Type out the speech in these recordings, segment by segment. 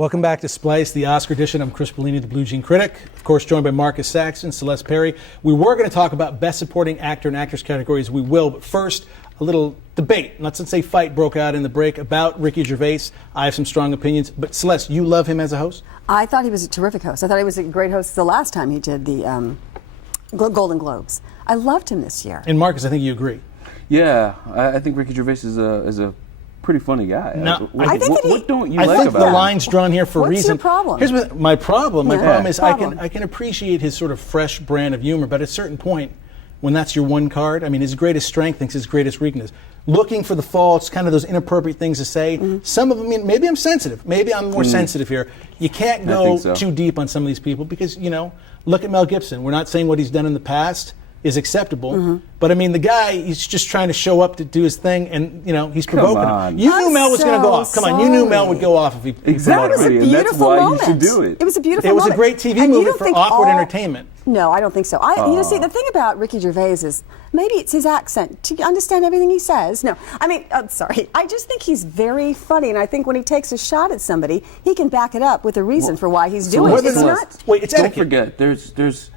Welcome back to Splice, the Oscar edition. I'm Chris Bellini, the Blue Jean Critic. Of course, joined by Marcus Saxon, Celeste Perry. We were going to talk about Best Supporting Actor and Actress categories. We will, but first, a little debate. Let's say fight broke out in the break about Ricky Gervais. I have some strong opinions, but Celeste, you love him as a host? I thought he was a terrific host. I thought he was a great host the last time he did the Golden Globes. I loved him this year. And Marcus, I think you agree. Yeah, I think Ricky Gervais is a pretty funny guy. No, what don't you I like think about the him? line's drawn here for a What's reason. your problem? Here's my problem. My Yeah. problem is Problem. I can appreciate his sort of fresh brand of humor, but at a certain point, when that's your one card, I mean, his greatest strength is his greatest weakness. Looking for the faults, kind of those inappropriate things to say. Some of them, maybe I'm sensitive. Maybe I'm more sensitive here. You can't go too deep on some of these people because, you know, look at Mel Gibson. We're not saying what he's done in the past is acceptable, but I mean, the guy, he's just trying to show up to do his thing, and, you know, he's provoking him. You knew Mel was going to go off. Come on, you knew Mel would go off if he Exactly, It was a and that's beautiful why moment. you should do it. It was a beautiful It was moment. a great TV And you movie don't for think awkward all- entertainment. No, I don't think so. You know, see, the thing about Ricky Gervais is maybe it's his accent. To understand everything he says. No, I mean, I'm sorry. I just think he's very funny, and I think when he takes a shot at somebody, he can back it up with a reason for why he's doing it. It's not. Wait, it's Don't etiquette. forget, there's.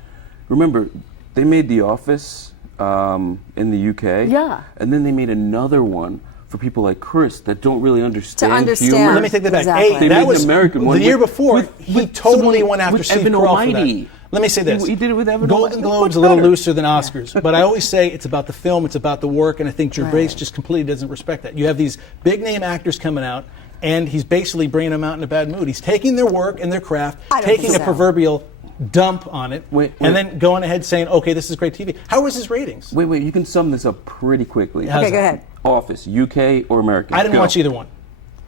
Remember, they made The Office in the UK. Yeah. And then they made another one for people like Chris that don't really understand understand. humor. Let me take that back. Exactly. Hey, They that made was an American one the year with- before. He with totally someone- went after with Steve Evan Carell for that. Almighty. Let me say this. He did it with Evan Golden Almighty. Globes Much a little better. looser than Oscars, but I always say it's about the film, it's about the work, and I think Gervais Right. just completely doesn't respect that. You have these big name actors coming out, and he's basically bringing them out in a bad mood. He's taking their work and their craft, I don't taking think a so. proverbial dump on it, Wait. and then going ahead saying, okay, this is great TV. How was his ratings? Wait, you can sum this up pretty quickly. How's Okay, go that? ahead. Office, UK or American? I didn't Go. watch either one.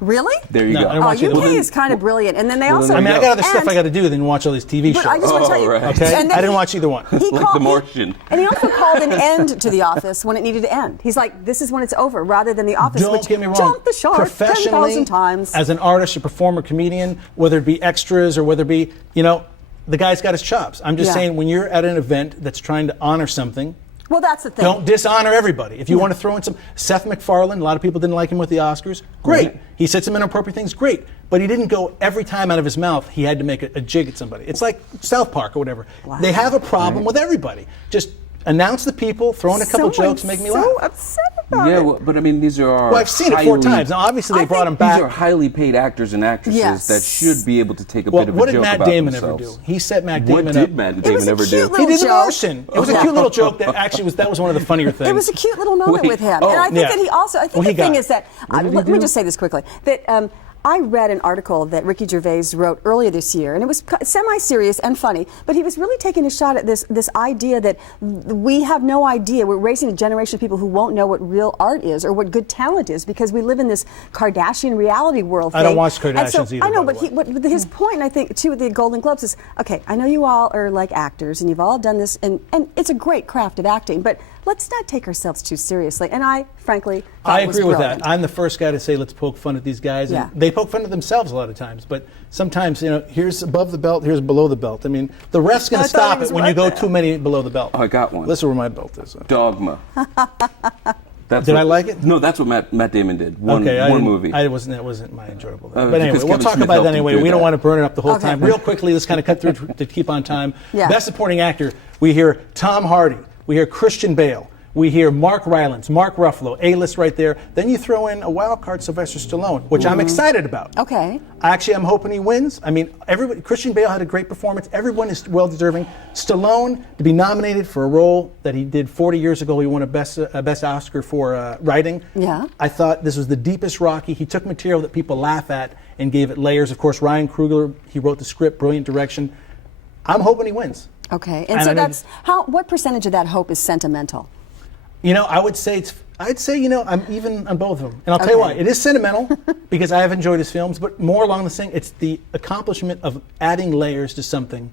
Really? There you No, go. I didn't Oh, watch either UK one. is kind of brilliant, and then they Well, also. then I mean, I got other stuff and- I got to do than watch all these TV But shows. I just want to tell you. right. Okay? And then I didn't he- watch either one. He Like called, The Martian. And he also called an end to The Office when it needed to end. He's like, this is when it's over, rather than The Office, Don't which get me wrong. jumped the shark Professionally, 10,000 times. as an artist, a performer, comedian, whether it be extras or whether it be, you know, the guy's got his chops. I'm just Yeah. saying, when you're at an event that's trying to honor something, Well, that's the thing. don't dishonor everybody. If you want to throw in some Seth MacFarlane, a lot of people didn't like him with the Oscars. Great. Right. He said some inappropriate things. Great. But he didn't go every time out of his mouth he had to make a jig at somebody. It's like South Park or whatever. Wow. They have a problem with everybody. Just announce the people, throw in a couple jokes, make me laugh. So upset about Yeah, it. well, but I mean, these are Well, I've seen it 4 times. Now, obviously, they I brought think him back. These are highly paid actors and actresses Yes. that should be able to take a Well, bit of a what did joke Matt about Damon ever themselves. do? He set Matt What Damon did up. Matt It was Damon a ever cute do? little He did The joke. Martian. It was a cute little joke that actually that was one of the funnier things. It was a cute little moment Wait, with him. oh. And I think Yeah. that he also, I think Well, he the thing got is that, What did he let me do? just say this quickly, that I read an article that Ricky Gervais wrote earlier this year, and it was semi-serious and funny, but he was really taking a shot at this idea that we have no idea. We're raising a generation of people who won't know what real art is or what good talent is because we live in this Kardashian reality world I don't thing. watch And Kardashians so, either, I know, by but, the way. but his point, I think, too, with the Golden Globes is, okay, I know you all are like actors, and you've all done this, and it's a great craft of acting, but let's not take ourselves too seriously. And I, frankly, thought I it was agree with brilliant. that. I'm the first guy to say let's poke fun at these guys. Yeah. And they poke fun at themselves a lot of times, but sometimes, you know, here's above the belt, here's below the belt. I mean, the ref's going I to thought stop he was it when you right go there. too many below the belt. Oh, I got one. Listen where my belt is. Dogma. That's Did what- I like it? No, that's what Matt Damon did. One I one didn't- movie. That wasn't my enjoyable. Thing. Oh, But anyway, because we'll Kevin talk Smith about helped that him anyway. do We don't that. want to burn it up the whole Okay. time. Real quickly, let's kind of cut through to keep on time. Yeah. Best Supporting Actor, we hear Tom Hardy, we hear Christian Bale, we hear Mark Rylance, Mark Ruffalo, A-list right there. Then you throw in a wild card, Sylvester Stallone, which I'm excited about. Okay. Actually, I'm hoping he wins. I mean, everybody. Christian Bale had a great performance. Everyone is well deserving. Stallone to be nominated for a role that he did 40 years ago. He won a best Oscar for writing. Yeah. I thought this was the deepest Rocky. He took material that people laugh at and gave it layers. Of course, Ryan Coogler, he wrote the script, brilliant direction. I'm hoping he wins. Okay. And And so I mean- that's what percentage of that hope is sentimental? You know, I'd say, you know, I'm even on both of them. And I'll tell you why. Okay. It is sentimental because I have enjoyed his films, but more along the same, it's the accomplishment of adding layers to something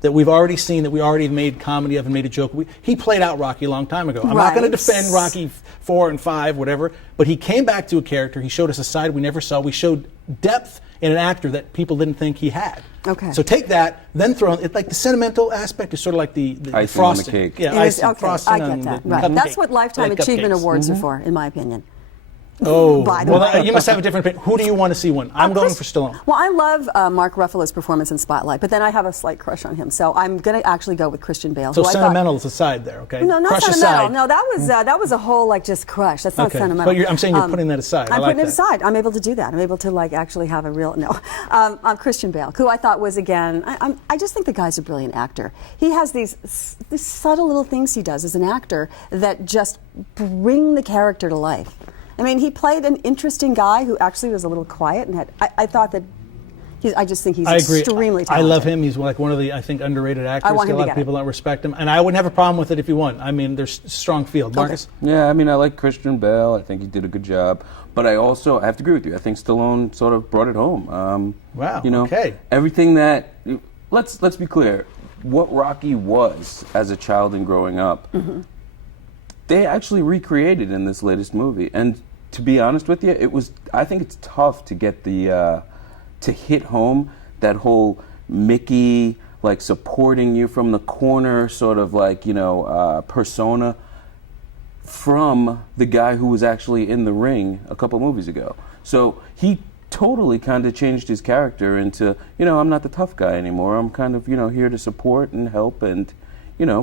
that we've already seen, that we already have made comedy of and made a joke. He played out Rocky a long time ago. I'm not going to Right. defend Rocky 4 and 5, whatever, but he came back to a character. He showed us a side we never saw. We showed depth in an actor that people didn't think he had. Okay. So take that, then throw it, like the sentimental aspect is sort of like the Icing on the frosting. cake. Yeah, It is- icing, okay, frosting I on get that. the Right. cupcake. That's what Lifetime Like Achievement cupcakes. Awards are for, in my opinion. Oh, by the well, way. you must have a different opinion. Who do you want to see win? I'm going for Stallone. Well, I love Mark Ruffalo's performance in Spotlight, but then I have a slight crush on him, so I'm going to actually go with Christian Bale. So who I thought- sentimentals aside there, okay? No, not Crush sentimental. aside. No, that was a whole like just crush. That's not Okay. sentimental. But I'm saying you're putting that aside. I I'm like putting it that. aside. I'm able to do that. I'm able to like actually have a real no. Christian Bale, who I thought was again. I just think the guy's a brilliant actor. He has these subtle little things he does as an actor that just bring the character to life. I mean, he played an interesting guy who actually was a little quiet and had. I thought that. I just think he's I agree. extremely talented. I love him. He's like one of the, I think, underrated actors. I want him A to lot get of people it. don't respect him, and I wouldn't have a problem with it if he won. I mean, there's strong field. Marcus? Yeah, I mean, I like Christian Bale. I think he did a good job. But I have to agree with you. I think Stallone sort of brought it home. Wow, You know, okay. everything that, let's be clear, what Rocky was as a child and growing up, they actually recreated in this latest movie. And to be honest with you, I think it's tough to get to hit home that whole Mickey, like supporting you from the corner sort of like, persona from the guy who was actually in the ring a couple movies ago. So he totally kind of changed his character into, I'm not the tough guy anymore. I'm kind of, here to support and help and,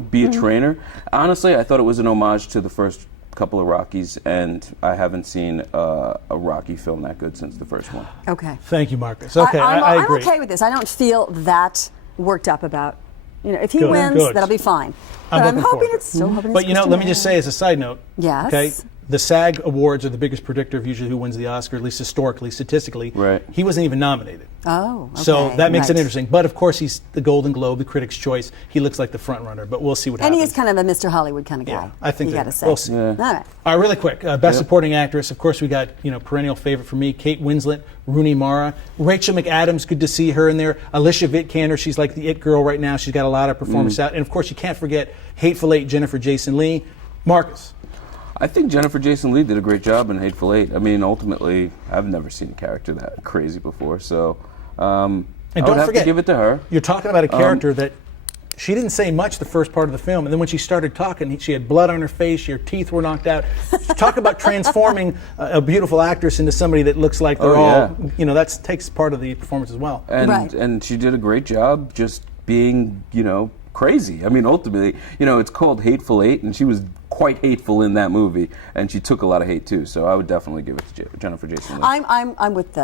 be a trainer. Honestly, I thought it was an homage to the first couple of Rockies, and I haven't seen a Rocky film that good since the first one. Okay. Thank you, Marcus. Okay, I agree. I'm okay with this. I don't feel that worked up about, if he Good, wins, good. that'll be fine. I'm But I'm looking hoping forward to it. it's still hoping. But it's Christian let me just Bale. say as a side note. Yes. Okay. The SAG Awards are the biggest predictor of usually who wins the Oscar, at least historically, statistically. Right. He wasn't even nominated. Oh, okay. So that makes it right. interesting. But of course, he's the Golden Globe, the Critics' Choice. He looks like the front runner, but we'll see what And happens. he is kind of a Mr. Hollywood kind of guy. Yeah, I think you that- got to say. we'll see. Yeah. All right. All right, really quick. Best Supporting Actress. Of course, we got perennial favorite for me, Kate Winslet, Rooney Mara, Rachel McAdams. Good to see her in there. Alicia Vikander. She's like the it girl right now. She's got a lot of performance out, and of course, you can't forget Hateful Eight, Jennifer Jason Leigh. Marcus. I think Jennifer Jason Leigh did a great job in Hateful Eight. I mean, ultimately, I've never seen a character that crazy before, so I And would don't have forget, to give it to her. You're talking about a character that she didn't say much the first part of the film, and then when she started talking, she had blood on her face, her teeth were knocked out. Talk about transforming a beautiful actress into somebody that looks like they're all, that takes part of the performance as well. And Right. and she did a great job just being, crazy. I mean, ultimately, it's called Hateful Eight, and she was quite hateful in that movie, and she took a lot of hate too. So I would definitely give it to Jennifer Jason Leigh. I'm with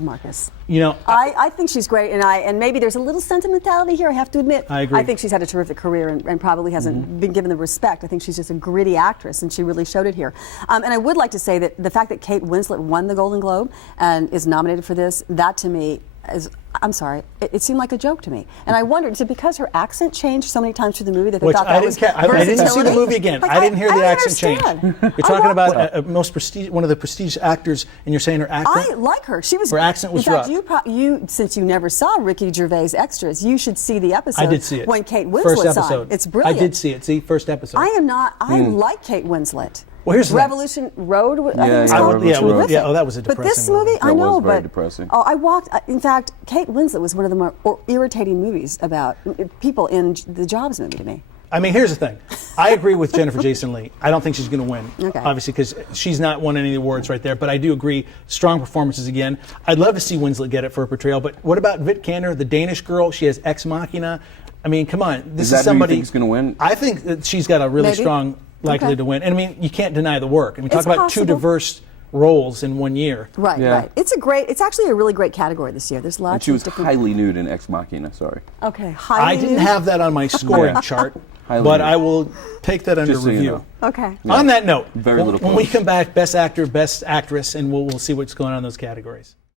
Marcus. I I think she's great, and maybe there's a little sentimentality here. I have to admit. I agree. I think she's had a terrific career and probably hasn't been given the respect. I think she's just a gritty actress, and she really showed it here. And I would like to say that the fact that Kate Winslet won the Golden Globe and is nominated for this, that to me is. I'm sorry, it seemed like a joke to me. And I wondered, is it because her accent changed so many times through the movie that they Which thought I that didn't was care. I didn't see the versatility? movie again. Like, I didn't hear the don't accent change. understand. You're talking about one of the prestigious actors, and you're saying her accent? I like her. She was. Her accent was in fact, rough. you since you never saw Ricky Gervais extras, you should see the episode. I did see it. When Kate First Winslet's episode. on. It's brilliant. I did see it. See, first episode. I am not. I like Kate Winslet. Well, here's the thing. Revolution Road. I think Yeah, it's yeah, called. Revolution Road. Yeah, that was a But this depressing movie, movie. I That know, was very but depressing. I walked. In fact, Kate Winslet was one of the more irritating movies about people in the Jobs movie to me. I mean, here's the thing. I agree with Jennifer Jason Leigh. I don't think she's going to win, Okay. obviously, because she's not won any awards right there. But I do agree, strong performances again. I'd love to see Winslet get it for her portrayal. But what about Vikander, the Danish girl? She has Ex Machina. I mean, come on. This Is that who you somebody think is gonna win? I think that she's got a really Maybe. strong likelihood Okay. to win. And I mean, you can't deny the work. I mean, talk It's about two possible. diverse roles in 1 year. Right, Yeah. right. It's actually a really great category this year. There's lots And she was of different. highly nude in Ex Machina, sorry. Okay, highly. I didn't nude? have that on my scoring Yeah. chart, Highly but nude. I will take that under Just so you review. know. Okay. On that note, Very little when we close. come back, Best Actor, Best Actress, and we'll see what's going on in those categories.